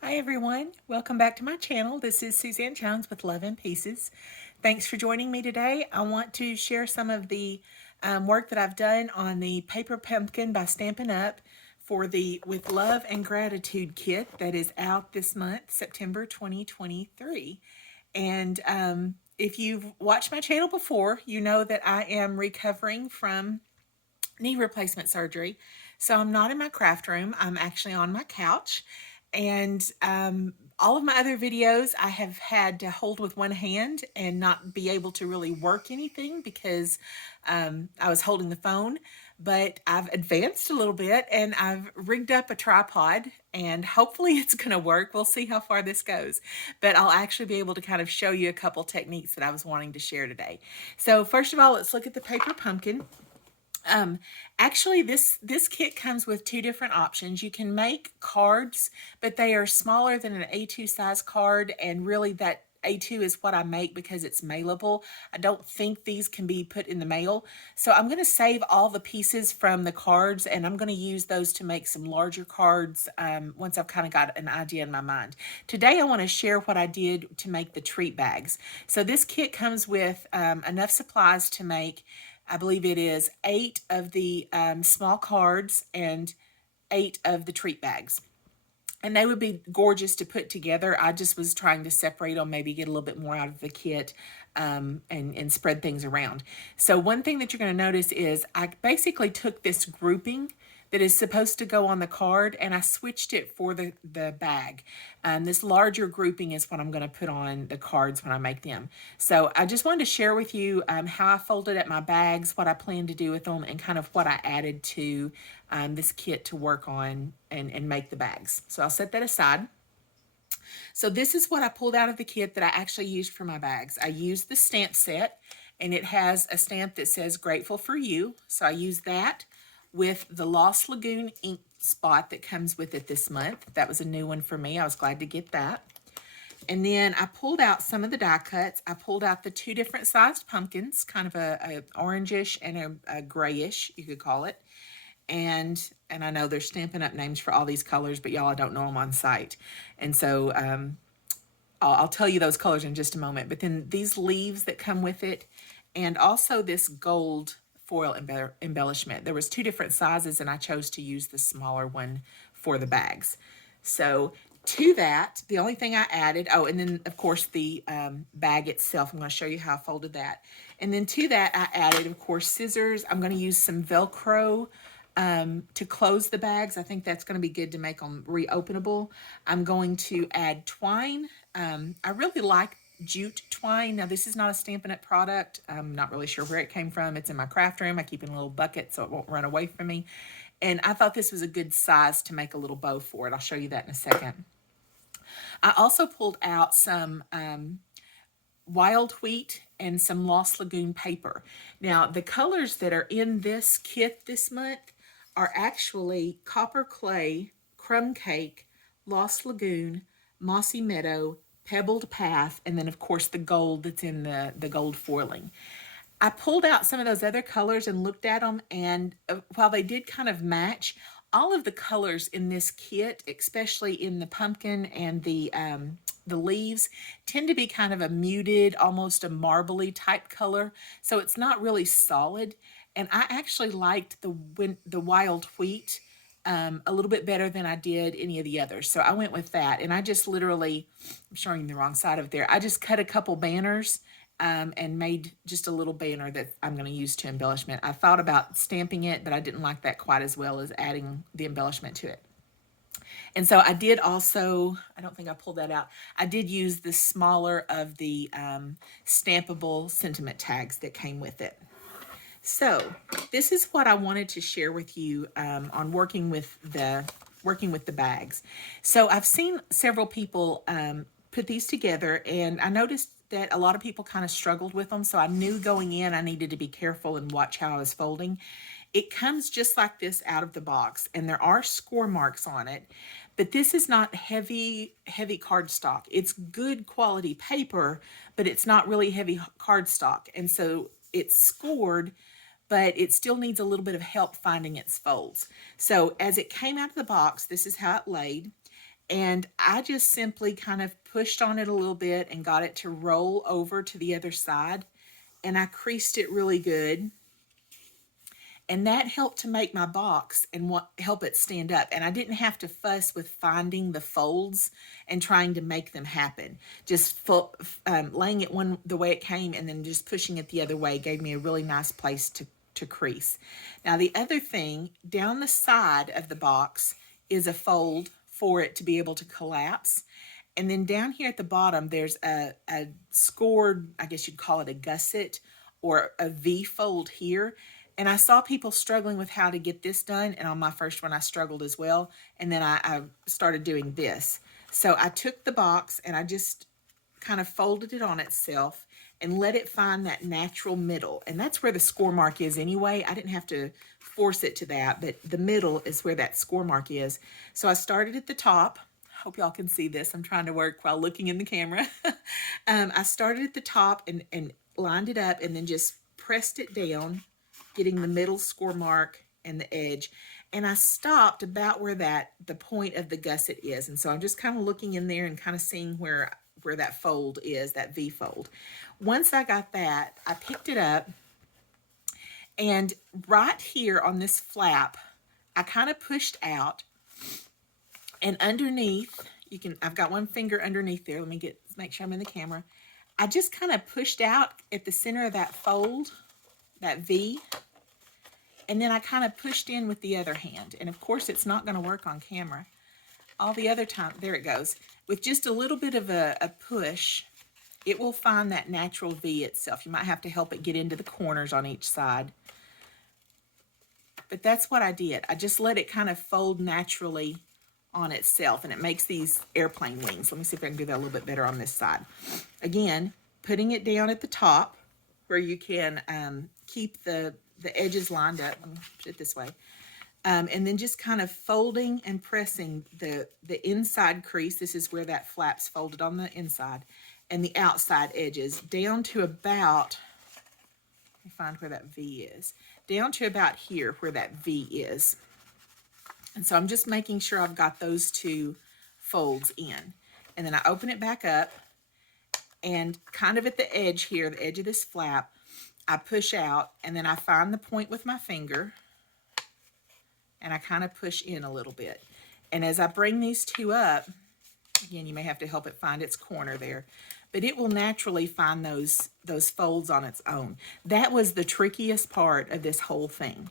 Hi everyone, welcome back to my channel. This is Suzanne Jones with Love in Pieces. Thanks for joining me today. I want to share some of the work that I've done on the Paper Pumpkin by Stampin' Up! For the With Love and Gratitude kit that is out this month, September 2023. And if you've watched my channel before, you know that I am recovering from knee replacement surgery. So I'm not in my craft room. I'm actually on my couch. And all of my other videos I have had to hold with one hand and not be able to really work anything because I was holding the phone. But I've advanced a little bit and I've rigged up a tripod and hopefully it's going to work. We'll see how far this goes. But I'll actually be able to kind of show you a couple techniques that I was wanting to share today. So first of all, let's look at the paper pumpkin. Um, Actually, this kit comes with two different options. You can make cards, but they are smaller than an A2 size card, and really that A2 is what I make because it's mailable. I don't think these can be put in the mail. So I'm going to save all the pieces from the cards, and I'm going to use those to make some larger cards once I've kind of got an idea in my mind. Today I want to share what I did to make the treat bags. So this kit comes with enough supplies to make, I believe it is 8 of the small cards and 8 of the treat bags. And they would be gorgeous to put together. I just was trying to separate them, maybe get a little bit more out of the kit and spread things around. So one thing that you're going to notice is I basically took this grouping that is supposed to go on the card and I switched it for the bag. This larger grouping is what I'm going to put on the cards when I make them. So I just wanted to share with you how I folded up my bags, what I plan to do with them, and kind of what I added to this kit to work on and make the bags. So I'll set that aside. So this is what I pulled out of the kit that I actually used for my bags. I used the stamp set and it has a stamp that says grateful for you. So I used that with the Lost Lagoon ink spot that comes with it this month. That was a new one for me. I was glad to get that. And then I pulled out some of the die cuts. I pulled out the two different sized pumpkins, kind of a orangish and a grayish, you could call it. And I know they're Stampin' Up! Names for all these colors, but y'all, I don't know them on site. And so I'll tell you those colors in just a moment. But then these leaves that come with it, and also this gold foil embellishment. There was two different sizes, and I chose to use the smaller one for the bags. So to that, the only thing I added, oh, and then of course the bag itself, I'm going to show you how I folded that. And then to that, I added, of course, scissors. I'm going to use some Velcro to close the bags. I think that's going to be good to make them reopenable. I'm going to add twine. I really like jute twine. Now, this is not a Stampin' Up! Product. I'm not really sure where it came from. It's in my craft room. I keep it in a little bucket so it won't run away from me. And I thought this was a good size to make a little bow for it. I'll show you that in a second. I also pulled out some wild wheat and some Lost Lagoon paper. Now, the colors that are in this kit this month are actually Copper Clay, Crumb Cake, Lost Lagoon, Mossy Meadow, Pebbled Path, and then of course the gold that's in the gold foiling. I pulled out some of those other colors and looked at them, and while they did kind of match, all of the colors in this kit, especially in the pumpkin and the leaves, tend to be kind of a muted, almost a marbly type color. So it's not really solid. And I actually liked the wild wheat a little bit better than I did any of the others. So I went with that. And I just literally, I'm showing you the wrong side of there. I just cut a couple banners and made just a little banner that I'm going to use to embellishment. I thought about stamping it, but I didn't like that quite as well as adding the embellishment to it. And so I did also, I don't think I pulled that out. I did use the smaller of the stampable sentiment tags that came with it. So this is what I wanted to share with you on working with the bags. So I've seen several people put these together, and I noticed that a lot of people kind of struggled with them. So I knew going in I needed to be careful and watch how I was folding. It comes just like this out of the box, and there are score marks on it, but this is not heavy cardstock. It's good quality paper, but it's not really heavy cardstock, and so it's scored, but it still needs a little bit of help finding its folds. So as it came out of the box, this is how it laid. And I just simply kind of pushed on it a little bit and got it to roll over to the other side. And I creased it really good. And that helped to make my box and help it stand up. And I didn't have to fuss with finding the folds and trying to make them happen. Just laying it the way it came and then just pushing it the other way gave me a really nice place to crease. Now the other thing, down the side of the box is a fold for it to be able to collapse. And then down here at the bottom, there's a scored, I guess you'd call it a gusset or a V fold here. And I saw people struggling with how to get this done. And on my first one, I struggled as well. And then I started doing this. So I took the box and I just kind of folded it on itself and let it find that natural middle. And that's where the score mark is anyway. I didn't have to force it to that, but the middle is where that score mark is. So I started at the top. Hope y'all can see this. I'm trying to work while looking in the camera. I started at the top and lined it up and then just pressed it down, getting the middle score mark and the edge. And I stopped about where the point of the gusset is. And so I'm just kind of looking in there and kind of seeing where that fold is, that V fold. Once I got that, I picked it up, and right here on this flap, I kind of pushed out, and underneath, I've got one finger underneath there. Let me make sure I'm in the camera. I just kind of pushed out at the center of that fold, that V, and then I kind of pushed in with the other hand. And of course, it's not going to work on camera. All the other time, there it goes. With just a little bit of a push, it will find that natural V itself. You might have to help it get into the corners on each side. But that's what I did. I just let it kind of fold naturally on itself, and it makes these airplane wings. Let me see if I can do that a little bit better on this side. Again, putting it down at the top where you can keep the edges lined up. Let me put it this way. And then just kind of folding and pressing the inside crease. This is where that flap's folded on the inside, and the outside edges down to about, let me find where that V is, down to about here where that V is. And so I'm just making sure I've got those two folds in. And then I open it back up, and kind of at the edge here, the edge of this flap, I push out, and then I find the point with my finger, and I kind of push in a little bit. And as I bring these two up, again, you may have to help it find its corner there, but it will naturally find those folds on its own. That was the trickiest part of this whole thing.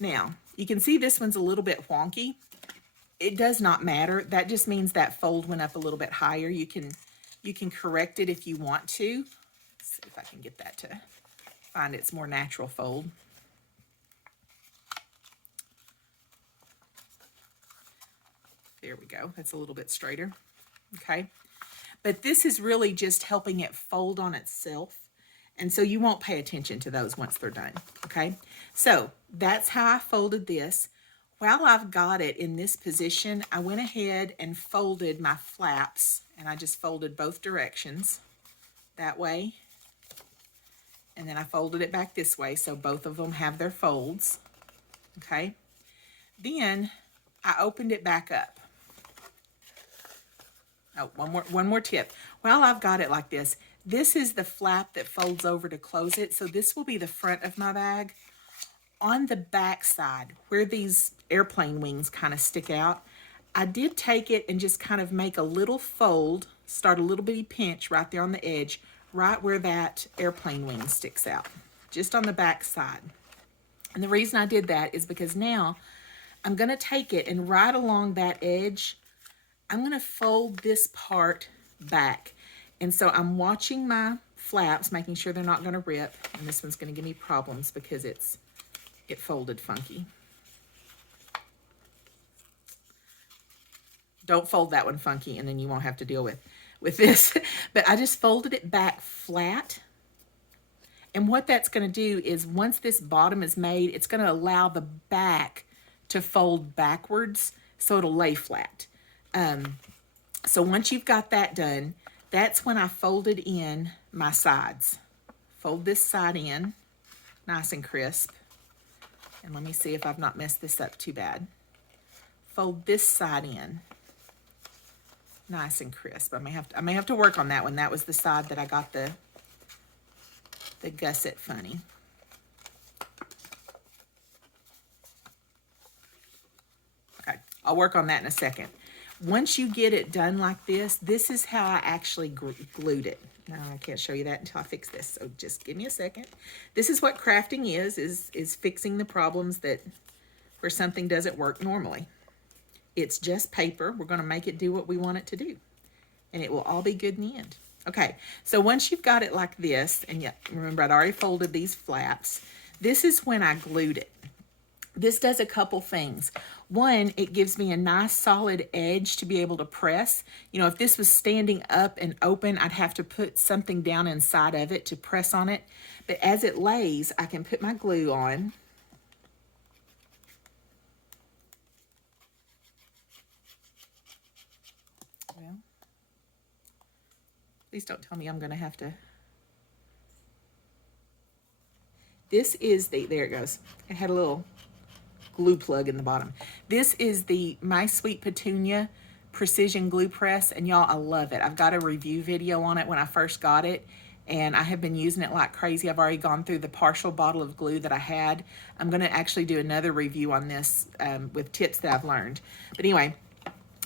Now, you can see this one's a little bit wonky. It does not matter. That just means that fold went up a little bit higher. You can correct it if you want to. Let's see if I can get that to find its more natural fold. There we go. That's a little bit straighter. Okay. But this is really just helping it fold on itself. And so you won't pay attention to those once they're done. Okay. So that's how I folded this. While I've got it in this position, I went ahead and folded my flaps, and I just folded both directions that way. And then I folded it back this way, so both of them have their folds. Okay. Then I opened it back up. Oh, one more tip. While I've got it like this, this is the flap that folds over to close it. So this will be the front of my bag. On the back side, where these airplane wings kind of stick out, I did take it and just kind of make a little fold, start a little bitty pinch right there on the edge, right where that airplane wing sticks out, just on the back side. And the reason I did that is because now I'm going to take it, and right along that edge, I'm going to fold this part back. And so I'm watching my flaps, making sure they're not going to rip. And this one's going to give me problems because it folded funky. Don't fold that one funky, and then you won't have to deal with this. But I just folded it back flat. And what that's going to do is once this bottom is made, it's going to allow the back to fold backwards so it'll lay flat. So once you've got that done, that's when I folded in my sides. Fold this side in, nice and crisp. And let me see if I've not messed this up too bad. Fold this side in. nice and crisp. I may have to work on that one. That was the side that I got the gusset funny. Okay, I'll work on that in a second. Once you get it done like this, this is how I actually glued it. Now, I can't show you that until I fix this, so just give me a second. This is what crafting is fixing the problems where something doesn't work normally. It's just paper. We're going to make it do what we want it to do, and it will all be good in the end. Okay, so once you've got it like this, and yeah, remember I'd already folded these flaps, this is when I glued it. This does a couple things. One, it gives me a nice solid edge to be able to press. You know, if this was standing up and open, I'd have to put something down inside of it to press on it. But as it lays, I can put my glue on. Well, please don't tell me I'm going to have to. This is there it goes. It had a little glue plug in the bottom. This is the My Sweet Petunia precision glue press, and y'all, I love it. I've got a review video on it when I first got it, and I have been using it like crazy. I've already gone through the partial bottle of glue that I had. I'm going to actually do another review on this with tips that I've learned. But anyway,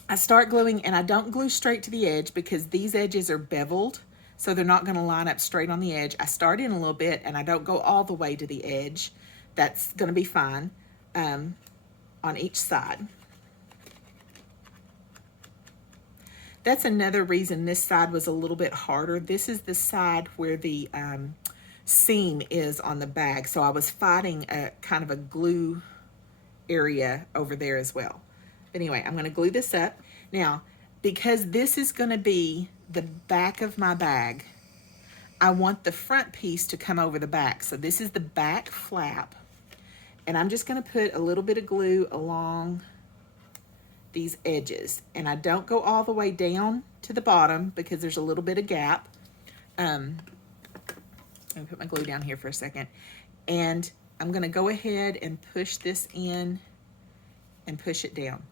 I start gluing, and I don't glue straight to the edge because these edges are beveled, so they're not going to line up straight on the edge. I start in a little bit, and I don't go all the way to the edge. That's going to be fine. On each side. That's another reason this side was a little bit harder. This is the side where the seam is on the bag, so I was fighting a kind of a glue area over there as well. But anyway, I'm going to glue this up. Now, because this is going to be the back of my bag, I want the front piece to come over the back. So this is the back flap. And I'm just going to put a little bit of glue along these edges. And I don't go all the way down to the bottom because there's a little bit of gap. Let me put my glue down here for a second. And I'm going to go ahead and push this in and push it down.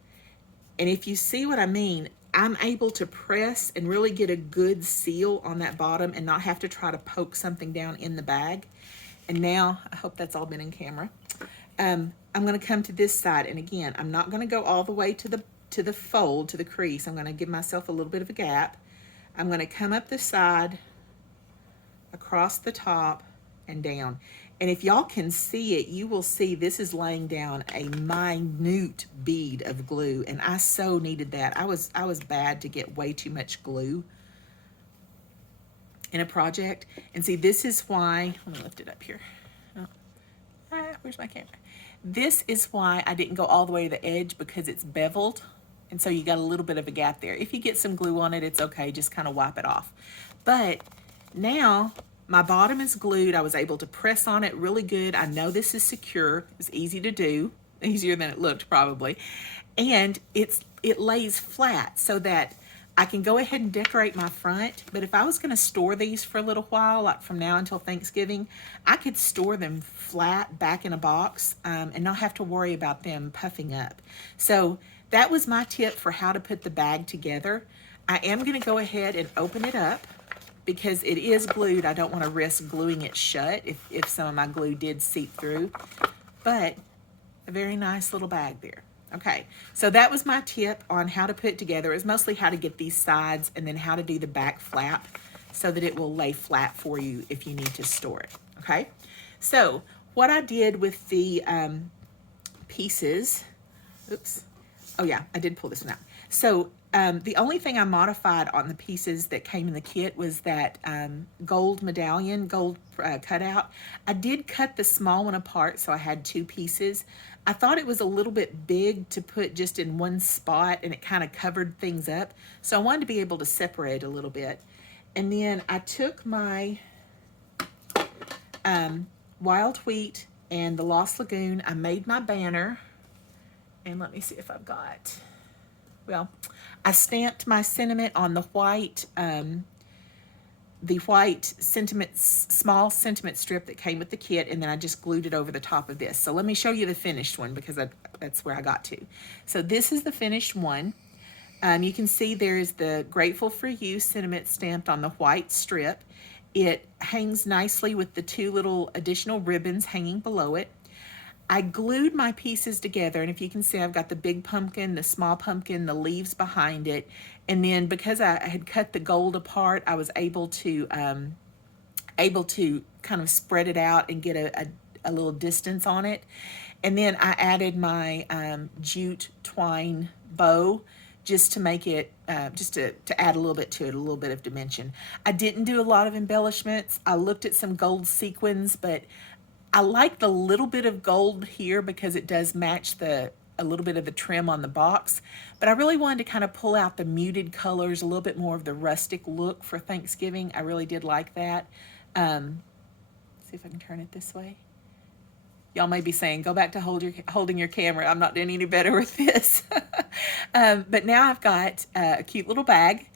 And if you see what I mean, I'm able to press and really get a good seal on that bottom and not have to try to poke something down in the bag. And now, I hope that's all been in camera. I'm going to come to this side, and again, I'm not going to go all the way to the fold, to the crease. I'm going to give myself a little bit of a gap. I'm going to come up the side, across the top, and down. And if y'all can see it, you will see this is laying down a minute bead of glue, and I so needed that. I was bad to get way too much glue in a project. And see, this is why, let me lift it up here. Where's my camera? This is why I didn't go all the way to the edge, because it's beveled, and so you got a little bit of a gap there. If you get some glue on it, it's okay, just kind of wipe it off. But now my bottom is glued. I was able to press on it really good. I know this is secure. It's easy to do, easier than it looked probably. And it lays flat so that I can go ahead and decorate my front, but if I was going to store these for a little while, like from now until Thanksgiving, I could store them flat back in a box and not have to worry about them puffing up. So that was my tip for how to put the bag together. I am going to go ahead and open it up because it is glued. I don't want to risk gluing it shut if some of my glue did seep through, but a very nice little bag there. Okay, so that was my tip on how to put it together. It was mostly how to get these sides and then how to do the back flap so that it will lay flat for you if you need to store it. Okay, so what I did with the pieces, oops, oh yeah, I did pull this one out. So the only thing I modified on the pieces that came in the kit was that gold medallion, gold cutout. I did cut the small one apart, so I had two pieces. I thought it was a little bit big to put just in one spot, and it kind of covered things up. So I wanted to be able to separate a little bit. And then I took my wild wheat and the Lost Lagoon. I made my banner. And let me see if I've got, well, I stamped my sentiment on the white sentiment, small sentiment strip that came with the kit, and then I just glued it over the top of this. So let me show you the finished one because that's where I got to. So this is the finished one. You can see there's the Grateful for You sentiment stamped on the white strip. It hangs nicely with the two little additional ribbons hanging below it. I glued my pieces together, and if you can see, I've got the big pumpkin, the small pumpkin, the leaves behind it, and then because I had cut the gold apart, I was able to kind of spread it out and get a little distance on it. And then I added my jute twine bow just to make it, just to add a little bit to it, a little bit of dimension. I didn't do a lot of embellishments. I looked at some gold sequins, but I like the little bit of gold here because it does match a little bit of the trim on the box. But I really wanted to kind of pull out the muted colors, a little bit more of the rustic look for Thanksgiving. I really did like that. See if I can turn it this way. Y'all may be saying, go back to holding your camera. I'm not doing any better with this. But now I've got a cute little bag,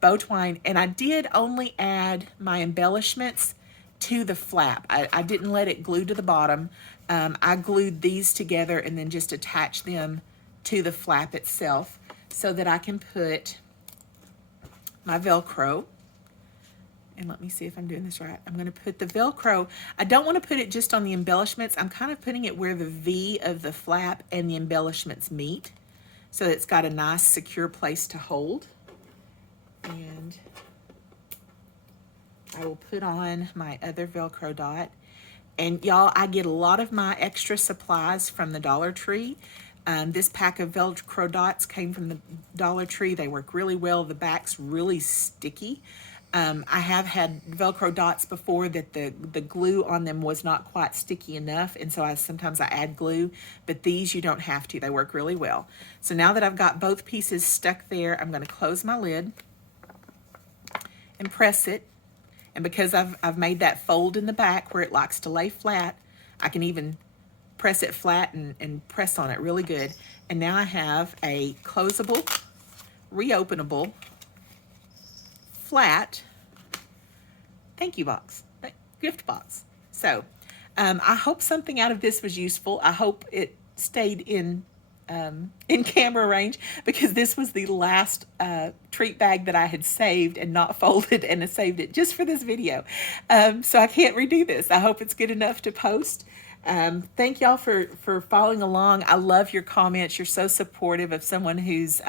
bow twine, and I did only add my embellishments to the flap. I didn't let it glue to the bottom. I glued these together and then just attached them to the flap itself so that I can put my Velcro. And let me see if I'm doing this right. I'm going to put the Velcro. I don't want to put it just on the embellishments. I'm kind of putting it where the V of the flap and the embellishments meet, so it's got a nice secure place to hold. And I will put on my other Velcro dot. And y'all, I get a lot of my extra supplies from the Dollar Tree. This pack of Velcro dots came from the Dollar Tree. They work really well. The back's really sticky. I have had Velcro dots before that the glue on them was not quite sticky enough, and so sometimes I add glue, but these you don't have to. They work really well. So now that I've got both pieces stuck there, I'm going to close my lid and press it. And because I've made that fold in the back where it likes to lay flat, I can even press it flat and press on it really good. And now I have a closable, reopenable, flat thank you box, gift box. So I hope something out of this was useful. I hope it stayed in camera range, because this was the last treat bag that I had saved and not folded, and I saved it just for this video. So I can't redo this. I hope it's good enough to post. Thank y'all for following along. I love your comments. You're so supportive of someone who's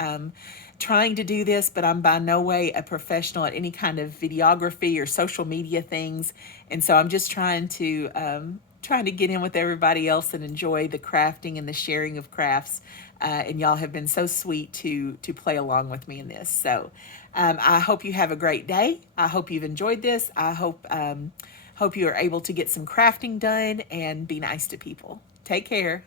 trying to do this, but I'm by no way a professional at any kind of videography or social media things. And so I'm just trying to get in with everybody else and enjoy the crafting and the sharing of crafts. And y'all have been so sweet to play along with me in this. So I hope you have a great day. I hope you've enjoyed this. I hope you are able to get some crafting done and be nice to people. Take care.